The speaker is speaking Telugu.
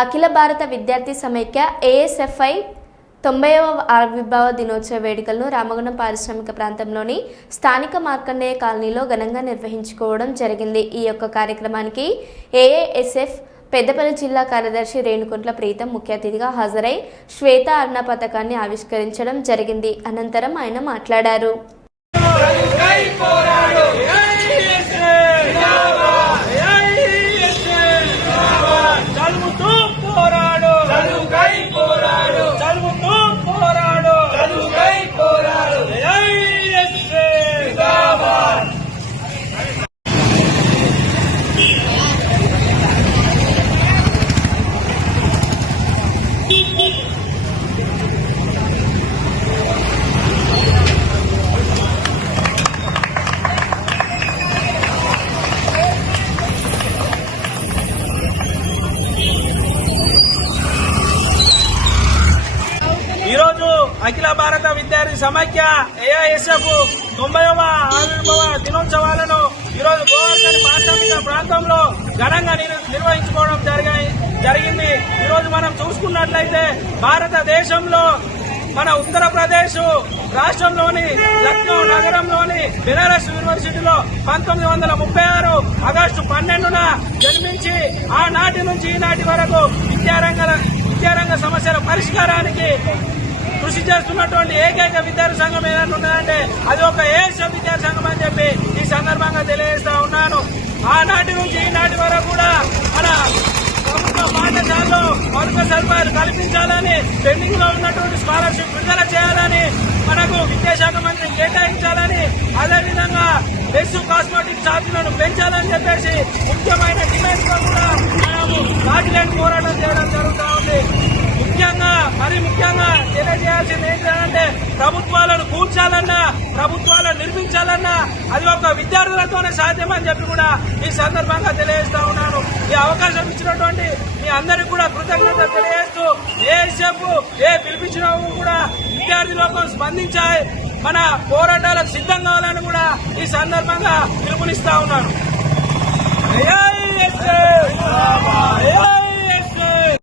అఖిల భారత విద్యార్థి సమైక్య ఏఎస్ఎఫ్ఐ తొంభైవ ఆవిర్భావ దినోత్సవ వేడుకలను రామగుండం పారిశ్రామిక ప్రాంతంలోని స్థానిక మార్కండేయ కాలనీలో ఘనంగా నిర్వహించుకోవడం జరిగింది. ఈ యొక్క కార్యక్రమానికి ఏఏఎస్ఎఫ్ పెద్దపల్లి జిల్లా కార్యదర్శి రేణుకుంట్ల ప్రీతం ముఖ్య అతిథిగా హాజరై శ్వేత అన్న పథకాన్ని ఆవిష్కరించడం జరిగింది. అనంతరం ఆయన మాట్లాడారు. అఖిల భారత విద్యార్థి సమాఖ్య ఏఐఎస్ఎఫ్ తొంభైవ ఆవిర్భావ దినోత్సవాలను ఈరోజు గోవర్ధన్ ప్రాథమిక ప్రాంతంలో ఘనంగా నిర్వహించుకోవడం జరిగాయి జరిగింది. ఈరోజు మనం చూసుకున్నట్లయితే భారతదేశంలో మన ఉత్తరప్రదేశ్ రాష్ట్రంలోని లక్నో నగరంలోని బెనారస్ యూనివర్సిటీలో పంతొమ్మిది వందల ముప్పై ఆరు ఆగస్టు పన్నెండున జన్మించి ఆనాటి నుంచి ఈనాటి వరకు విద్యారంగ విద్యారంగ సమస్యల పరిష్కారానికి కృషి చేస్తున్నటువంటి ఏకైక విద్యార్థి సంఘం ఏదైనా ఉన్నదంటే అది ఒక ఏస విద్యార్థి సంఘం అని చెప్పి ఈ సందర్భంగా తెలియజేస్తా ఉన్నాను. ఆనాటి నుంచి ఈనాటి వరకు కూడా మన ప్రభుత్వ పాఠశాలలో మౌలిక సదుపాయాలు కల్పించాలని పెండింగ్లో ఉన్నటువంటి స్కాలర్షిప్ విడుదల చేయాలని మనకు విద్యాశాఖ మంత్రి కేటాయించాలని అదేవిధంగా బెస్ కాస్మెటిక్ ఛార్జీలను పెంచాలని చెప్పేసి ముఖ్యమైన డిమాండ్ కూడా మనము రాజులేని పోరాటం చేయడం జరుగుతూ ఉంది. ముఖ్యంగా మరి ముఖ్యంగా చేయాల్సింది ఏంటంటే ప్రభుత్వాలను కూర్చాలన్నా ప్రభుత్వాలను నిర్మించాలన్నా అది ఒక విద్యార్థులతోనే సాధ్యమని చెప్పి కూడా ఈ సందర్భంగా తెలియజేస్తా ఉన్నాను. ఈ అవకాశం ఇచ్చినటువంటి మీ అందరికి కూడా కృతజ్ఞత తెలియజేస్తూ ఏ చెప్పు ఏ పిలిపించినావు కూడా విద్యార్థి లోకం స్పందించాయి మన పోరాటాలకు సిద్ధం కావాలని కూడా ఈ సందర్భంగా పిలుపునిస్తా ఉన్నాను.